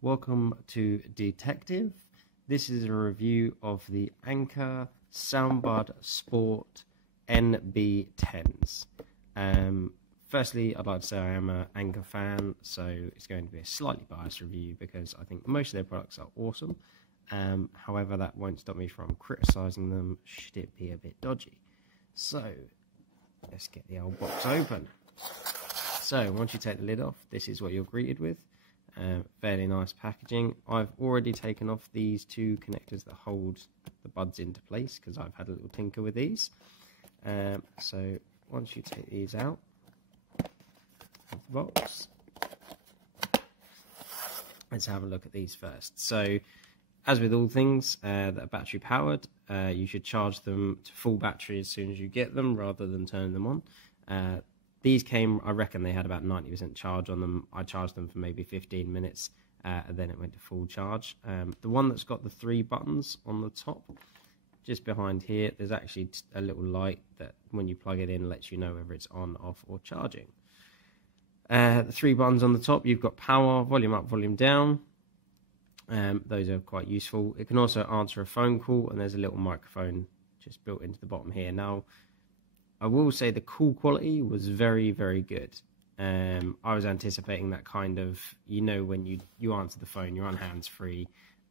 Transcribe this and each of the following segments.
Welcome to DeTechtive. This is a review of the Anker Soundbud NB10s. Firstly, I'd like to say I am an Anker fan, so it's going to be a slightly biased review because I think most of their products are awesome. However, that won't stop me from criticising them should it be a bit dodgy. So, let's get the old box open. So, once you take the lid off, this is what you're greeted with. Fairly nice packaging. I've already taken off these two connectors that hold the buds into place because I've had a little tinker with these. So once you take these out of the box, let's have a look at these first. So as with all things that are battery powered, you should charge them to full battery as soon as you get them rather than turn them on. These came, I reckon they had about 90% charge on them. I charged them for maybe 15 minutes and then it went to full charge. The one that's got the 3 buttons on the top, just behind here, there's actually a little light that when you plug it in lets you know whether it's on, off or charging. The 3 buttons on the top, you've got power, volume up, volume down. Those are quite useful. It can also answer a phone call and there's a little microphone just built into the bottom here. Now, I will say the call quality was very, very good. I was anticipating that kind of, you know, when you answer the phone, you're on hands-free,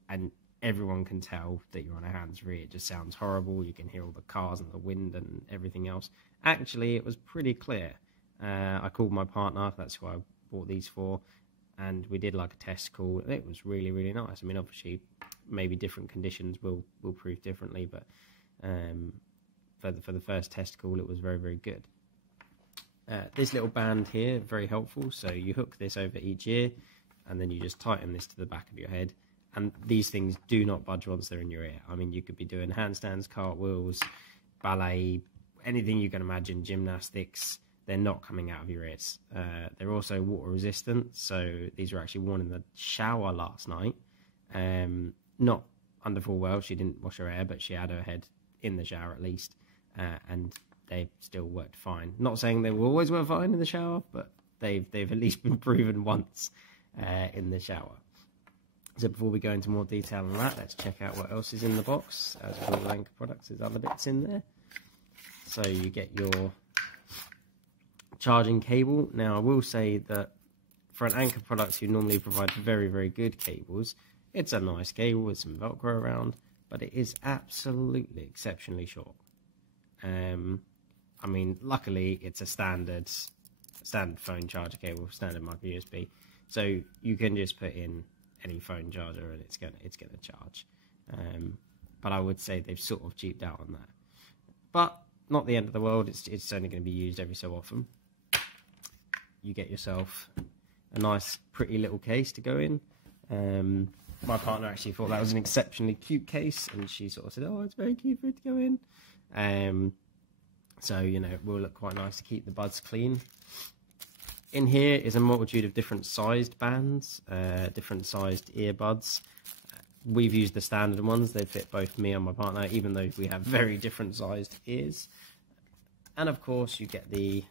and everyone can tell that you're on a hands-free. It just sounds horrible. You can hear all the cars and the wind and everything else. Actually, it was pretty clear. I called my partner, that's who I bought these for, and we did like a test call, and it was really, really nice. I mean, obviously, maybe different conditions will prove differently, but for the first test call, it was very, very good. This little band here, very helpful. So you hook this over each ear, and then you just tighten this to the back of your head. And these things do not budge once they're in your ear. I mean, you could be doing handstands, cartwheels, ballet, anything you can imagine, gymnastics. They're not coming out of your ears. They're also water resistant. So these were actually worn in the shower last night. Not under full well. She didn't wash her hair, but she had her head in the shower at least. And they still worked fine. Not saying they will always work fine in the shower, but they've at least been proven once in the shower. So before we go into more detail on that, let's check out what else is in the box. As with all Anker products, there's other bits in there. So you get your charging cable. Now I will say that for an Anker product who normally provides very, very good cables, it's a nice cable with some Velcro around, but it is absolutely exceptionally short. I mean, luckily it's a standard phone charger cable, standard micro USB, so you can just put in any phone charger and it's gonna charge. But I would say they've sort of cheaped out on that, but not the end of the world. It's only going to be used every so often. You get yourself a nice, pretty little case to go in. My partner actually thought that was an exceptionally cute case, and she sort of said, "Oh, it's very cute for it to go in." So, you know, it will look quite nice to keep the buds clean. In here is a multitude of different sized bands, different sized earbuds. We've used the standard ones. They fit both me and my partner, even though we have very different sized ears. And of course, you get the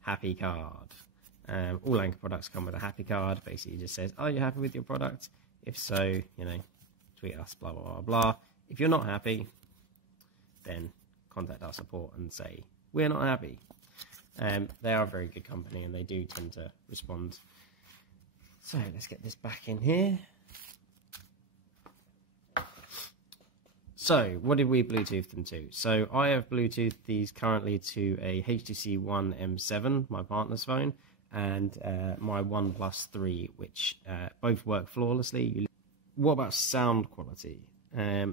happy card. All Anker products come with a happy card. Basically, it just says, "Are you happy with your product? If so, you know, tweet us, blah, blah, blah, blah. If you're not happy, then contact our support and say, we're not happy." They are a very good company and they do tend to respond. So let's get this back in here. So what did we Bluetooth them to? So I have Bluetoothed these currently to a HTC One M7, my partner's phone, and my OnePlus 3, which both work flawlessly. What about sound quality?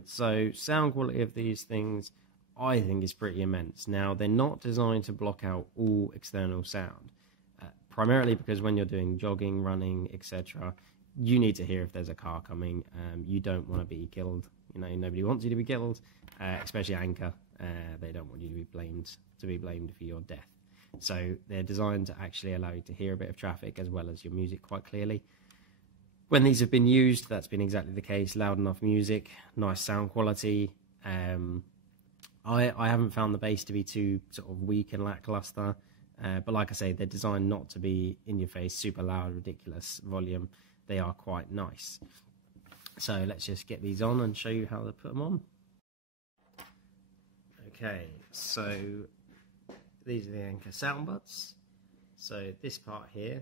So sound quality of these things, I think, is pretty immense. Now, they're not designed to block out all external sound, primarily because when you're doing jogging, running, etc., you need to hear if there's a car coming. You don't want to be killed. You know, nobody wants you to be killed, especially Anker. They don't want you to be blamed for your death. So they're designed to actually allow you to hear a bit of traffic as well as your music quite clearly. When these have been used, that's been exactly the case. Loud enough music, nice sound quality. I haven't found the bass to be too sort of weak and lackluster. But like I say, they're designed not to be in your face, super loud, ridiculous volume. they are quite nice. So let's just get these on and show you how to put them on. Okay, so these are the Anker Soundbuds. So this part here,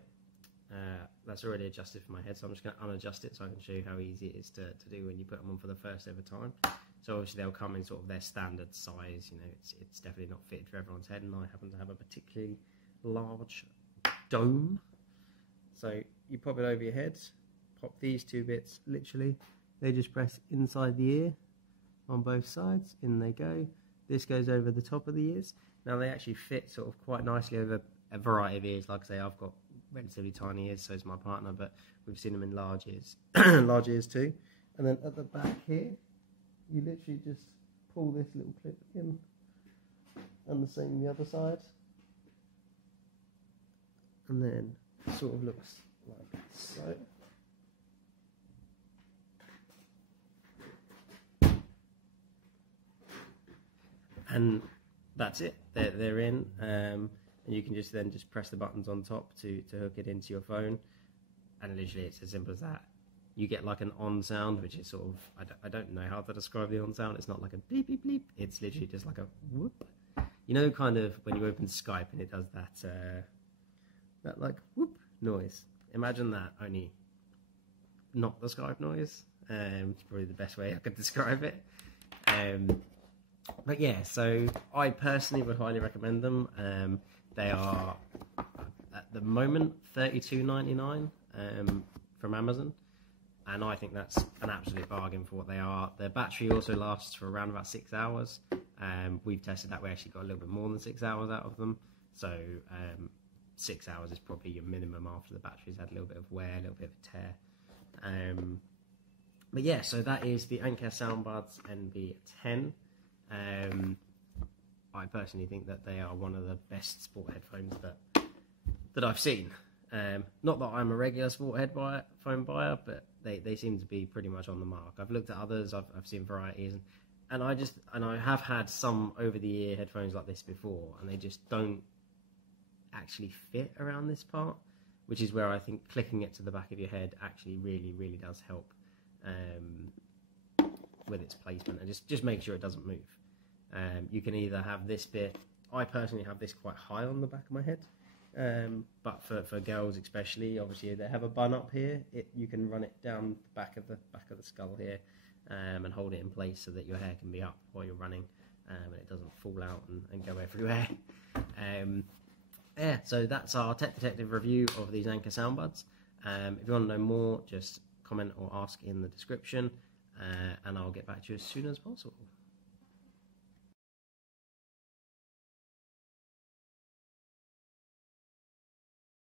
that's already adjusted for my head, so I'm just going to unadjust it so I can show you how easy it is to do when you put them on for the first ever time. So obviously they'll come in sort of their standard size, you know, it's definitely not fitted for everyone's head, and I happen to have a particularly large dome. So you pop it over your head, pop these two bits, literally, they just press inside the ear on both sides, in they go. This goes over the top of the ears. Now they actually fit sort of quite nicely over a variety of ears. Like I say, I've got relatively tiny ears, so is my partner, but we've seen them in large ears, large ears too. And then at the back here, you literally just pull this little clip in, and the same the other side. And then it sort of looks like so. And that's it, they're in, and you can just press the buttons on top to hook it into your phone, and literally it's as simple as that. You get like an on sound, which is sort of, I don't know how to describe the on sound. It's not like a bleep bleep bleep, it's literally just like a whoop. You know, kind of when you open Skype and it does that like whoop noise. Imagine that, only not the Skype noise. It's probably the best way I could describe it. But yeah, so I personally would highly recommend them. They are at the moment $32.99 from Amazon, and I think that's an absolute bargain for what they are. Their battery also lasts for around about 6 hours. We've tested that, we actually got a little bit more than 6 hours out of them. So 6 hours is probably your minimum after the battery's had a little bit of wear, a little bit of tear. But yeah, so that is the Anker Soundbuds NB10. I personally think that they are one of the best sport headphones that I've seen. Not that I'm a regular sport headphone buyer, but they seem to be pretty much on the mark. I've looked at others, I've seen varieties, and I have had some over-the-ear headphones like this before, and they just don't actually fit around this part, which is where I think clicking it to the back of your head actually really does help with its placement, and just make sure it doesn't move. You can either have this bit, I personally have this quite high on the back of my head, but for girls especially, obviously they have a bun up here. You can run it down the back of the skull here, and hold it in place so that your hair can be up while you're running, and it doesn't fall out and go everywhere. Yeah, so that's our Tech Detective review of these Anker Soundbuds. If you want to know more, just comment or ask in the description, and I'll get back to you as soon as possible.